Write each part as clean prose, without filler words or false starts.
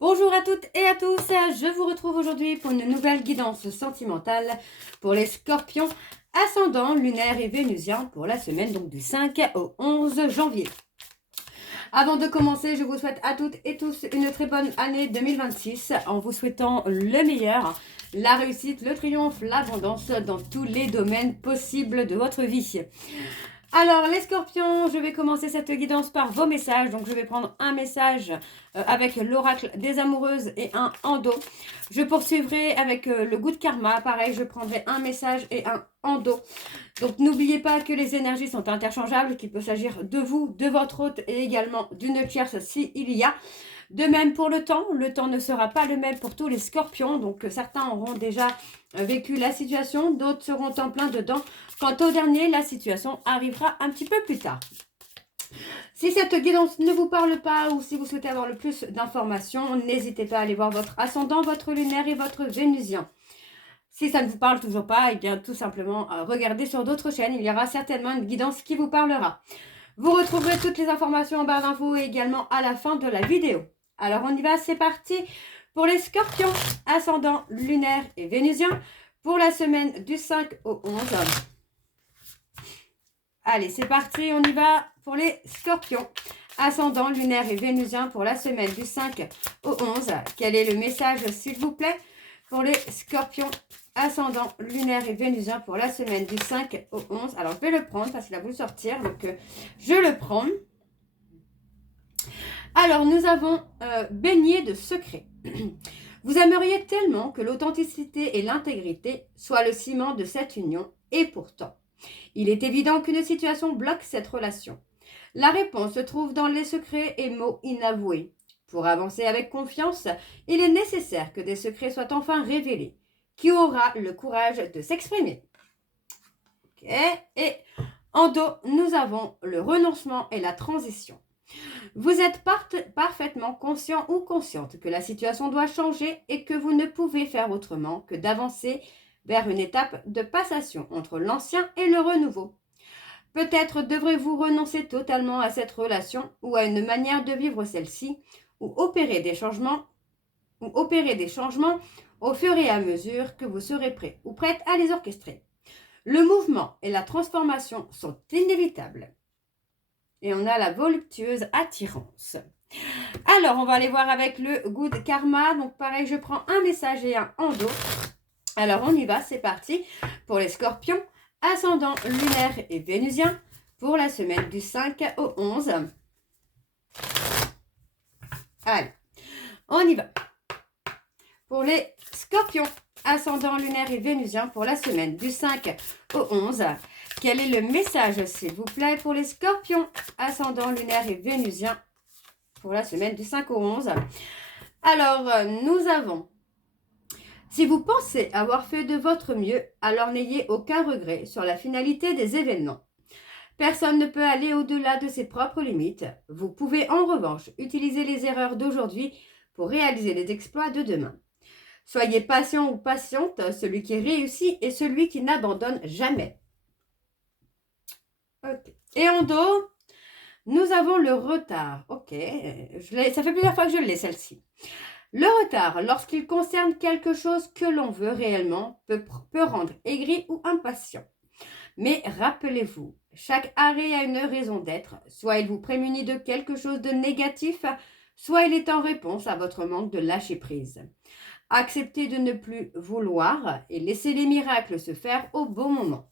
Bonjour à toutes et à tous, je vous retrouve aujourd'hui pour une nouvelle guidance sentimentale pour les scorpions ascendant lunaire et vénusien pour la semaine donc du 5 au 11 janvier. Avant de commencer, je vous souhaite à toutes et tous une très bonne année 2026 en vous souhaitant le meilleur, la réussite, le triomphe, l'abondance dans tous les domaines possibles de votre vie. Alors les scorpions, je vais commencer cette guidance par vos messages. Donc je vais prendre un message avec l'oracle des amoureuses et un en dos. Je poursuivrai avec le goût de karma. Pareil, je prendrai un message et un en dos. Donc n'oubliez pas que les énergies sont interchangeables, qu'il peut s'agir de vous, de votre hôte et également d'une tierce s'il y a. De même pour le temps ne sera pas le même pour tous les scorpions. Donc certains auront déjà vécu la situation, d'autres seront en plein dedans. Quant au dernier, la situation arrivera un petit peu plus tard. Si cette guidance ne vous parle pas ou si vous souhaitez avoir le plus d'informations, n'hésitez pas à aller voir votre ascendant, votre lunaire et votre vénusien. Si ça ne vous parle toujours pas, eh bien tout simplement regardez sur d'autres chaînes, il y aura certainement une guidance qui vous parlera. Vous retrouverez toutes les informations en barre d'infos et également à la fin de la vidéo. Alors on y va, c'est parti pour les scorpions, ascendant lunaire et vénusien pour la semaine du 5 au 11. Allez, c'est parti, on y va pour les scorpions, ascendant lunaire et vénusien pour la semaine du 5 au 11. Quel est le message, s'il vous plaît, pour les scorpions, ascendant lunaire et vénusien pour la semaine du 5 au 11. Alors, je vais le prendre parce qu'il a voulu sortir, donc je le prends. Alors, nous avons baigné de secrets. Vous aimeriez tellement que l'authenticité et l'intégrité soient le ciment de cette union, et pourtant, il est évident qu'une situation bloque cette relation. La réponse se trouve dans les secrets et mots inavoués. Pour avancer avec confiance, il est nécessaire que des secrets soient enfin révélés. Qui aura le courage de s'exprimer? Ok. Et en dos, nous avons le renoncement et la transition. Vous êtes parfaitement conscient ou consciente que la situation doit changer et que vous ne pouvez faire autrement que d'avancer vers une étape de passation entre l'ancien et le renouveau. Peut-être devrez-vous renoncer totalement à cette relation ou à une manière de vivre celle-ci, ou opérer des changements au fur et à mesure que vous serez prêt ou prête à les orchestrer. Le mouvement et la transformation sont inévitables. Et on a la voluptueuse attirance. Alors, on va aller voir avec le good karma. Donc, pareil, je prends un message et un en dos. Alors, on y va, c'est parti pour les scorpions, ascendant lunaire et vénusien pour la semaine du 5 au 11. Allez, on y va. Pour les scorpions, ascendant lunaire et vénusien pour la semaine du 5 au 11. Quel est le message, s'il vous plaît, pour les scorpions, ascendant lunaire et vénusien pour la semaine du 5 au 11? Alors, nous avons, si vous pensez avoir fait de votre mieux, alors n'ayez aucun regret sur la finalité des événements. Personne ne peut aller au-delà de ses propres limites. Vous pouvez en revanche utiliser les erreurs d'aujourd'hui pour réaliser les exploits de demain. Soyez patient ou patiente, celui qui réussit est celui qui n'abandonne jamais. Okay. Et en dos, nous avons le retard. Ok, ça fait plusieurs fois que je l'ai, celle-ci. Le retard, lorsqu'il concerne quelque chose que l'on veut réellement, peut rendre aigri ou impatient. Mais rappelez-vous, chaque arrêt a une raison d'être. Soit il vous prémunit de quelque chose de négatif, soit il est en réponse à votre manque de lâcher prise. Acceptez de ne plus vouloir et laissez les miracles se faire au bon moment.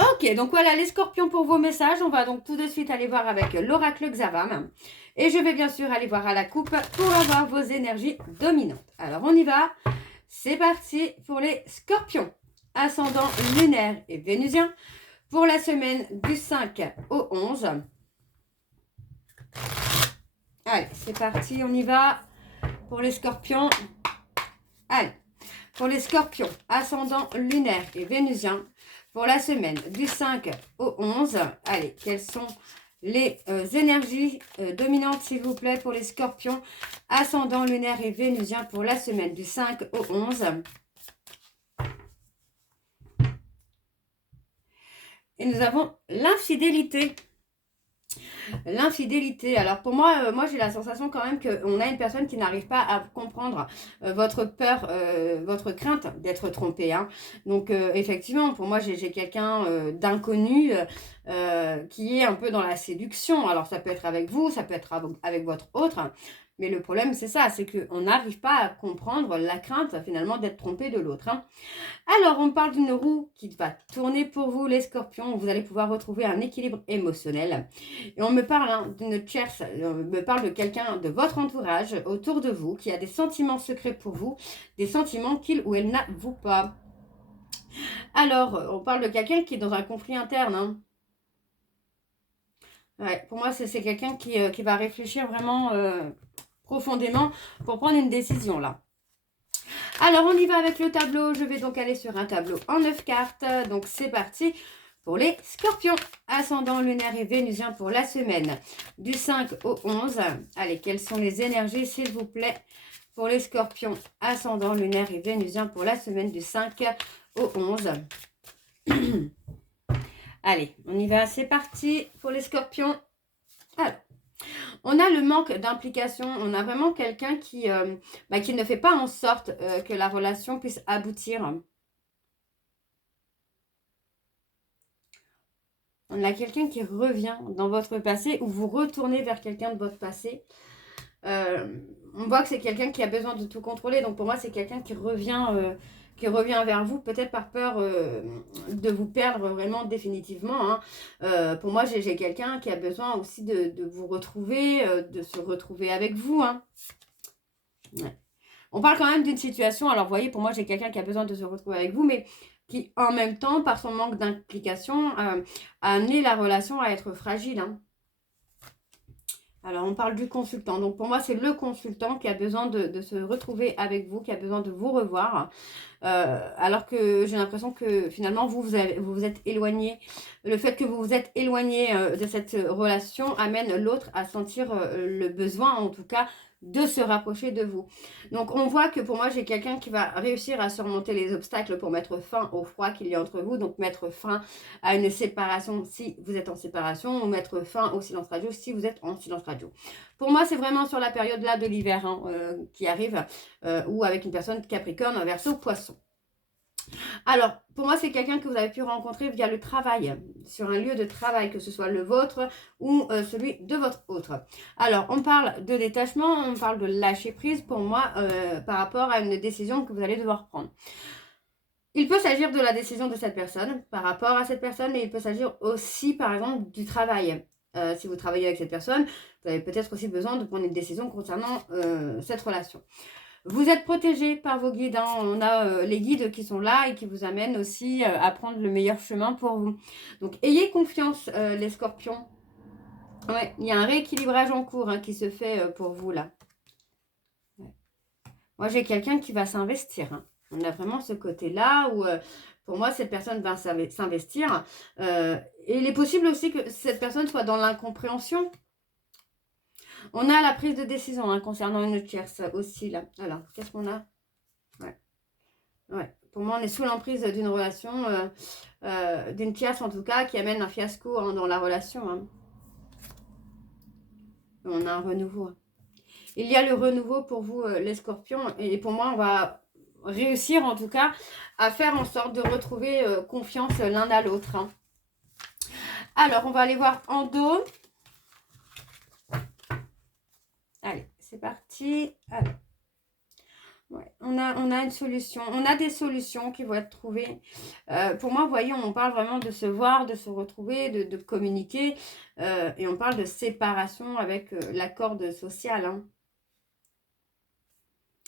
Ok, donc voilà les scorpions pour vos messages. On va donc tout de suite aller voir avec l'oracle Xavam. Et je vais bien sûr aller voir à la coupe pour avoir vos énergies dominantes. Alors on y va. C'est parti pour les scorpions, ascendant lunaire et vénusien pour la semaine du 5 au 11. Allez, c'est parti, on y va pour les scorpions. Allez, pour les scorpions, ascendant lunaire et vénusien pour la semaine du 5 au 11. Allez, quelles sont les énergies dominantes, s'il vous plaît, pour les scorpions, ascendant lunaire et vénusien pour la semaine du 5 au 11. Et nous avons l'infidélité. L'infidélité. Alors pour moi, moi j'ai la sensation quand même qu'on a une personne qui n'arrive pas à comprendre votre peur, votre crainte d'être trompé. Hein. Donc effectivement, pour moi j'ai quelqu'un d'inconnu qui est un peu dans la séduction. Alors ça peut être avec vous, ça peut être avec votre autre. Mais le problème c'est ça, c'est qu'on n'arrive pas à comprendre la crainte finalement d'être trompé de l'autre. Hein. Alors, on parle d'une roue qui va tourner pour vous, les scorpions. Vous allez pouvoir retrouver un équilibre émotionnel. Et on me parle d'une tierce, on me parle de quelqu'un de votre entourage autour de vous qui a des sentiments secrets pour vous, des sentiments qu'il ou elle n'avoue pas. Alors, on parle de quelqu'un qui est dans un conflit interne. Hein. Ouais, pour moi, c'est quelqu'un qui va réfléchir vraiment profondément pour prendre une décision là. Alors, on y va avec le tableau. Je vais donc aller sur un tableau en 9 cartes. Donc, c'est parti pour les scorpions. Ascendant lunaire et vénusien pour la semaine du 5 au 11. Allez, quelles sont les énergies, s'il vous plaît, pour les scorpions. Ascendant lunaire et vénusien pour la semaine du 5 au 11. Allez, on y va. C'est parti pour les scorpions. Alors. On a le manque d'implication, on a vraiment quelqu'un qui ne fait pas en sorte que la relation puisse aboutir. On a quelqu'un qui revient dans votre passé ou vous retournez vers quelqu'un de votre passé. On voit que c'est quelqu'un qui a besoin de tout contrôler, donc pour moi c'est quelqu'un qui revient vers vous, peut-être par peur de vous perdre vraiment définitivement. Hein. Pour moi, j'ai quelqu'un qui a besoin aussi de vous retrouver, de se retrouver avec vous. Hein. Ouais. On parle quand même d'une situation, alors vous voyez, pour moi, j'ai quelqu'un qui a besoin de se retrouver avec vous, mais qui, en même temps, par son manque d'implication, a amené la relation à être fragile. Hein. Alors, on parle du consultant. Donc, pour moi, c'est le consultant qui a besoin de se retrouver avec vous, qui a besoin de vous revoir. Alors que j'ai l'impression que finalement, vous vous êtes éloigné. Le fait que vous vous êtes éloigné de cette relation amène l'autre à sentir le besoin, en tout cas, de se rapprocher de vous. Donc, on voit que pour moi, j'ai quelqu'un qui va réussir à surmonter les obstacles pour mettre fin au froid qu'il y a entre vous. Donc, mettre fin à une séparation si vous êtes en séparation ou mettre fin au silence radio si vous êtes en silence radio. Pour moi, c'est vraiment sur la période là de l'hiver hein, qui arrive ou avec une personne Capricorne, Verseau, Poisson. Alors, pour moi, c'est quelqu'un que vous avez pu rencontrer via le travail, sur un lieu de travail, que ce soit le vôtre ou celui de votre autre. Alors, on parle de détachement, on parle de lâcher prise pour moi par rapport à une décision que vous allez devoir prendre. Il peut s'agir de la décision de cette personne par rapport à cette personne, mais il peut s'agir aussi, par exemple, du travail. Si vous travaillez avec cette personne, vous avez peut-être aussi besoin de prendre une décision concernant cette relation. Vous êtes protégé par vos guides. Hein. On a les guides qui sont là et qui vous amènent aussi à prendre le meilleur chemin pour vous. Donc, ayez confiance, les scorpions. Ouais, il y a un rééquilibrage en cours hein, qui se fait pour vous, là. Ouais. Moi, j'ai quelqu'un qui va s'investir. Hein. On a vraiment ce côté-là où, pour moi, cette personne va s'investir. Et il est possible aussi que cette personne soit dans l'incompréhension. On a la prise de décision hein, concernant une tierce aussi, là. Alors, qu'est-ce qu'on a? Ouais. Ouais. Pour moi, on est sous l'emprise d'une relation, d'une tierce en tout cas, qui amène un fiasco hein, dans la relation. Hein. On a un renouveau. Il y a le renouveau pour vous, les scorpions. Et pour moi, on va réussir en tout cas à faire en sorte de retrouver confiance l'un à l'autre. Hein. Alors, on va aller voir en dos. Allez, c'est parti. Alors. Ouais, on a une solution. On a des solutions qui vont être trouvées. Pour moi, vous voyez, on parle vraiment de se voir, de se retrouver, de communiquer. Et on parle de séparation avec la corde sociale. Hein.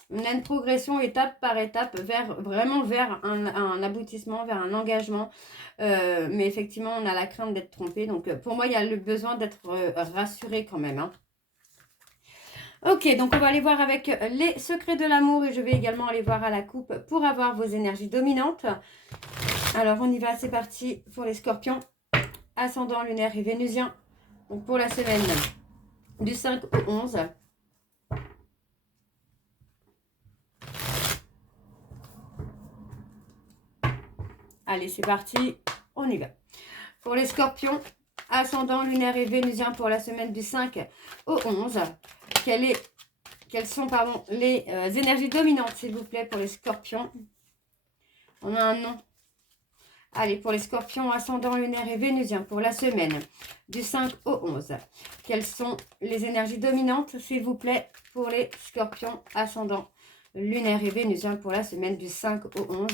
On a une progression étape par étape vraiment vers un aboutissement, vers un engagement. Mais effectivement, on a la crainte d'être trompé. Donc, pour moi, il y a le besoin d'être rassuré quand même. Hein. Ok, donc on va aller voir avec les secrets de l'amour et je vais également aller voir à la coupe pour avoir vos énergies dominantes. Alors, on y va, c'est parti pour les scorpions, ascendant lunaire et vénusien. Donc, pour la semaine du 5 au 11. Allez, c'est parti, on y va. Pour les scorpions, ascendant lunaire et vénusien pour la semaine du 5 au 11. Quelles sont les énergies dominantes, s'il vous plaît, pour les scorpions? On a un nom. Allez, pour les scorpions, ascendant lunaire et vénusien pour la semaine du 5 au 11. Quelles sont les énergies dominantes, s'il vous plaît, pour les scorpions, ascendant lunaire et vénusien pour la semaine du 5 au 11?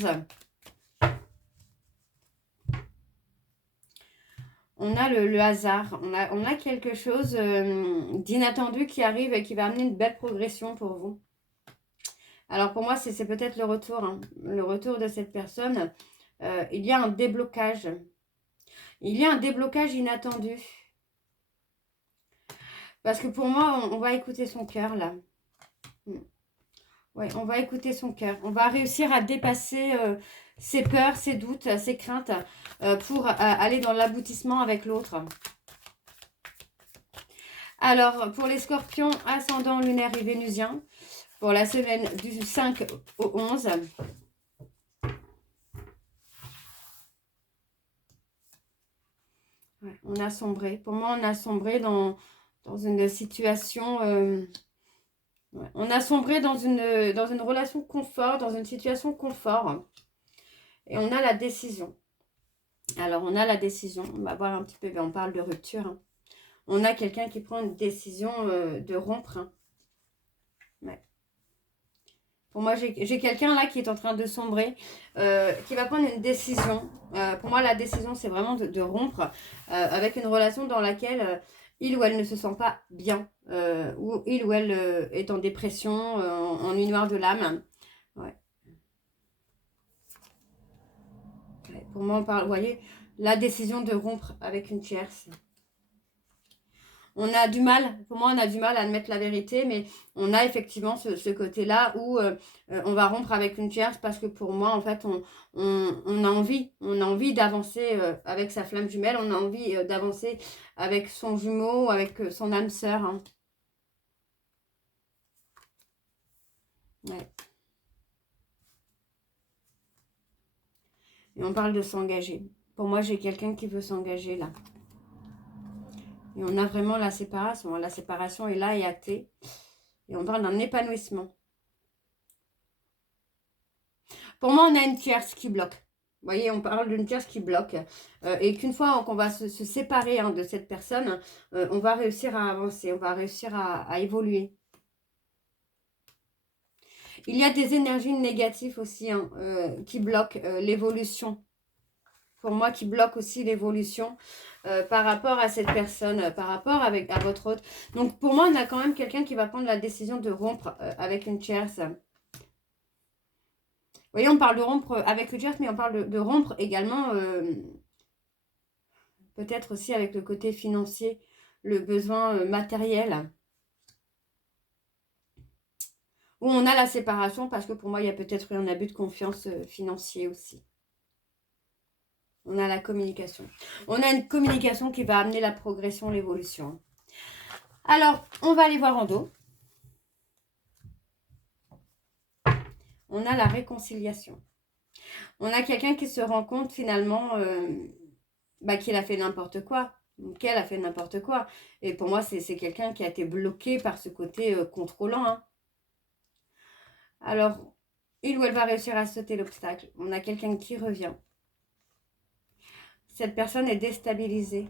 On a le hasard, on a quelque chose d'inattendu qui arrive et qui va amener une belle progression pour vous. Alors pour moi, c'est peut-être le retour, hein, le retour de cette personne. Il y a un déblocage. Il y a un déblocage inattendu. Parce que pour moi, on va écouter son cœur là. Ouais, on va écouter son cœur. On va réussir à dépasser ses peurs, ses doutes, ses craintes pour aller dans l'aboutissement avec l'autre. Alors, pour les scorpions, ascendant lunaire et vénusien, pour la semaine du 5 au 11. Ouais, on a sombré. Pour moi, on a sombré dans une situation... ouais, on a sombré dans une relation confort, dans une situation confort. Et on a la décision. Alors, on a la décision. On va voir un petit peu, on parle de rupture. Hein. On a quelqu'un qui prend une décision de rompre. Hein. Ouais. Pour moi, j'ai quelqu'un là qui est en train de sombrer, qui va prendre une décision. Pour moi, la décision, c'est vraiment de rompre avec une relation dans laquelle il ou elle ne se sent pas bien, ou il ou elle est en dépression, en nuit noire de l'âme. Ouais. Ouais. Pour moi, on parle, vous voyez, la décision de rompre avec une tierce. On a du mal, pour moi on a du mal à admettre la vérité, mais on a effectivement ce côté-là où on va rompre avec une tierce parce que pour moi en fait on a envie d'avancer avec sa flamme jumelle, on a envie d'avancer avec son jumeau, avec son âme sœur. Hein. Ouais. Et on parle de s'engager. Pour moi j'ai quelqu'un qui veut s'engager là. Et on a vraiment la séparation. La séparation est là et actée. Et on parle d'un épanouissement. Pour moi, on a une tierce qui bloque. Vous voyez, on parle d'une tierce qui bloque. Et qu'une fois qu'on va se séparer hein, de cette personne, on va réussir à avancer. On va réussir à évoluer. Il y a des énergies négatives aussi hein, qui bloquent l'évolution. Pour moi, qui bloquent aussi l'évolution. Par rapport à cette personne, par rapport à votre autre. Donc, pour moi, on a quand même quelqu'un qui va prendre la décision de rompre avec une tierce. Vous voyez, on parle de rompre avec une tierce, mais on parle de rompre également, peut-être aussi avec le côté financier, le besoin matériel. Où on a la séparation, parce que pour moi, il y a peut-être eu un abus de confiance financier aussi. On a la communication. On a une communication qui va amener la progression, l'évolution. Alors, on va aller voir en dos. On a la réconciliation. On a quelqu'un qui se rend compte finalement qu'il a fait n'importe quoi. Qu'elle a fait n'importe quoi. Et pour moi, c'est quelqu'un qui a été bloqué par ce côté contrôlant. Hein. Alors, il ou elle va réussir à sauter l'obstacle. On a quelqu'un qui revient. Cette personne est déstabilisée.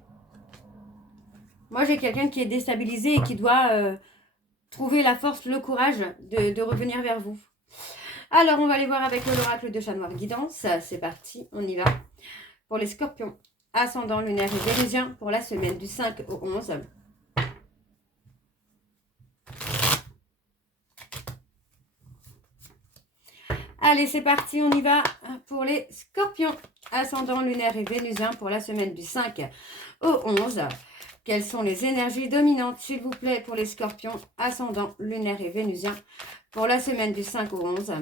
Moi, j'ai quelqu'un qui est déstabilisé et qui doit trouver la force, le courage de revenir vers vous. Alors, on va aller voir avec l'oracle de Chat Noir Guidance. C'est parti, on y va. Pour les scorpions, ascendant lunaire et vénusien pour la semaine du 5 au 11. Allez, c'est parti, on y va pour les scorpions, ascendant lunaire et vénusien pour la semaine du 5 au 11. Quelles sont les énergies dominantes, s'il vous plaît, pour les scorpions, ascendant lunaire et vénusien pour la semaine du 5 au 11.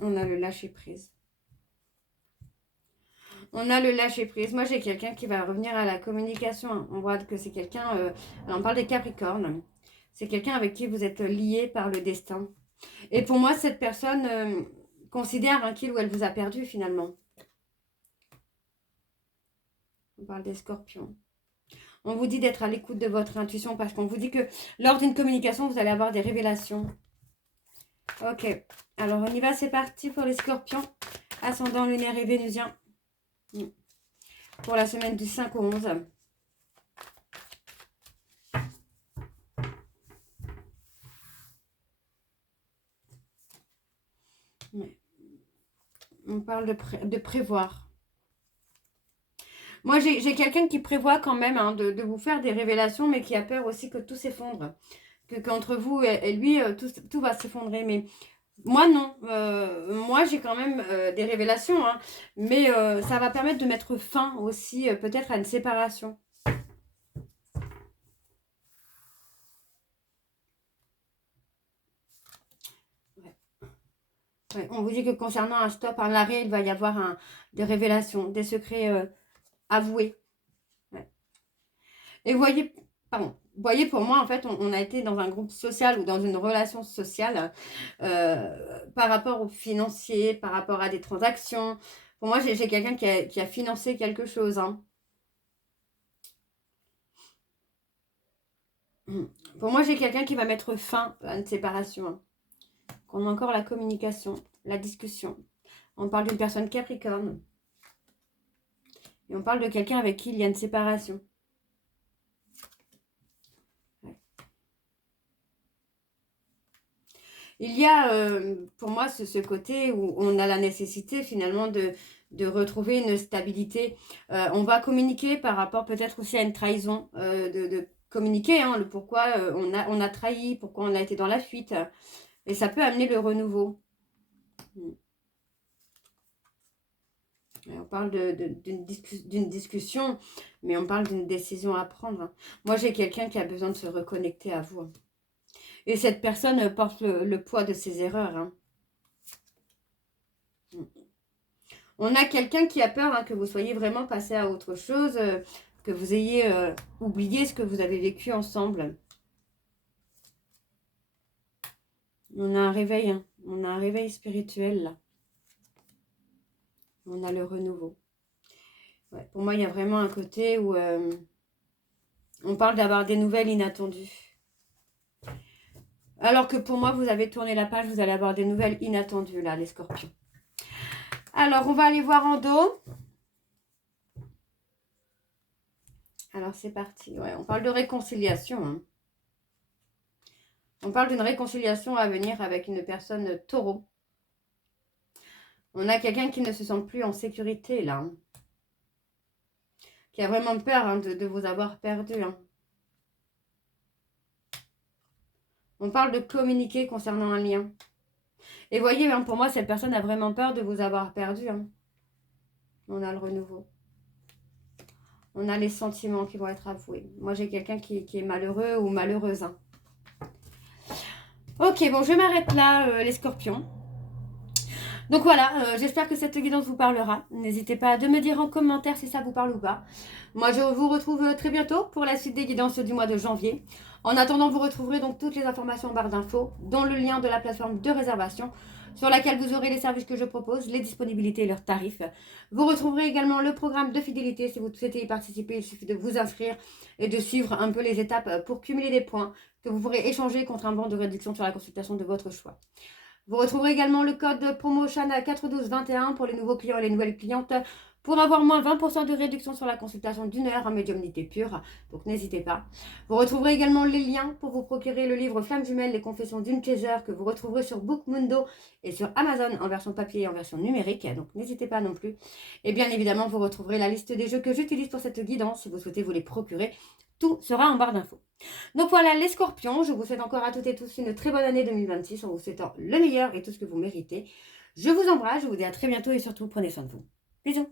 On a le lâcher-prise. On a le lâcher-prise. Moi, j'ai quelqu'un qui va revenir à la communication. On voit que c'est quelqu'un... on parle des Capricornes. C'est quelqu'un avec qui vous êtes lié par le destin. Et pour moi, cette personne considère qu'il ou elle vous a perdu finalement. On parle des scorpions. On vous dit d'être à l'écoute de votre intuition parce qu'on vous dit que lors d'une communication, vous allez avoir des révélations. Ok, alors on y va, c'est parti pour les scorpions. Ascendant lunaire et vénusien. Pour la semaine du 5 au 11. On parle de prévoir. Moi, j'ai quelqu'un qui prévoit quand même de vous faire des révélations, mais qui a peur aussi que tout s'effondre. Qu'entre vous et lui, tout va s'effondrer. Mais moi, non. Moi, j'ai quand même des révélations. Mais ça va permettre de mettre fin aussi, peut-être, à une séparation. Ouais, on vous dit que concernant un stop, un arrêt, il va y avoir des révélations, des secrets avoués. Ouais. Et voyez, pardon, voyez, pour moi, en fait, on a été dans un groupe social ou dans une relation sociale par rapport aux financiers, par rapport à des transactions. Pour moi, j'ai quelqu'un qui a financé quelque chose. Pour moi, j'ai quelqu'un qui va mettre fin à une séparation. On a encore la communication, la discussion. On parle d'une personne capricorne. Et on parle de quelqu'un avec qui il y a une séparation. Ouais. Il y a pour moi ce côté où on a la nécessité finalement de retrouver une stabilité. On va communiquer par rapport peut-être aussi à une trahison, de communiquer le pourquoi on a trahi, pourquoi on a été dans la fuite. Et ça peut amener le renouveau. Et on parle d'une discussion, mais on parle d'une décision à prendre. Moi, j'ai quelqu'un qui a besoin de se reconnecter à vous. Et cette personne porte le poids de ses erreurs. On a quelqu'un qui a peur que vous soyez vraiment passé à autre chose, que vous ayez oublié ce que vous avez vécu ensemble. On a un réveil, on a un réveil spirituel là. On a le renouveau. Ouais, pour moi, il y a vraiment un côté où on parle d'avoir des nouvelles inattendues. Alors que pour moi, vous avez tourné la page, vous allez avoir des nouvelles inattendues là, les scorpions. Alors, on va aller voir en dos. Alors, c'est parti. Ouais, on parle de réconciliation. On parle d'une réconciliation à venir avec une personne taureau. On a quelqu'un qui ne se sent plus en sécurité, là. Qui a vraiment peur de vous avoir perdu. On parle de communiquer concernant un lien. Et voyez, pour moi, cette personne a vraiment peur de vous avoir perdu. On a le renouveau. On a les sentiments qui vont être avoués. Moi, j'ai quelqu'un qui est malheureux ou malheureuse. Ok, bon, je m'arrête là, les scorpions. Donc voilà, j'espère que cette guidance vous parlera. N'hésitez pas à me dire en commentaire si ça vous parle ou pas. Moi, je vous retrouve très bientôt pour la suite des guidances du mois de janvier. En attendant, vous retrouverez donc toutes les informations en barre d'infos, dont le lien de la plateforme de réservation sur laquelle vous aurez les services que je propose, les disponibilités et leurs tarifs. Vous retrouverez également le programme de fidélité. Si vous souhaitez y participer, il suffit de vous inscrire et de suivre un peu les étapes pour cumuler des points que vous pourrez échanger contre un bon de réduction sur la consultation de votre choix. Vous retrouverez également le code promotion 41221 pour les nouveaux clients et les nouvelles clientes pour avoir moins 20% de réduction sur la consultation d'une heure en médiumnité pure. Donc n'hésitez pas. Vous retrouverez également les liens pour vous procurer le livre Flamme Jumelle, les confessions d'une chaser que vous retrouverez sur Bookmundo et sur Amazon en version papier et en version numérique. Donc n'hésitez pas non plus. Et bien évidemment, vous retrouverez la liste des jeux que j'utilise pour cette guidance si vous souhaitez vous les procurer. Tout sera en barre d'infos. Donc voilà les scorpions, je vous souhaite encore à toutes et tous une très bonne année 2026 en vous souhaitant le meilleur et tout ce que vous méritez. Je vous embrasse, je vous dis à très bientôt et surtout prenez soin de vous. Bisous.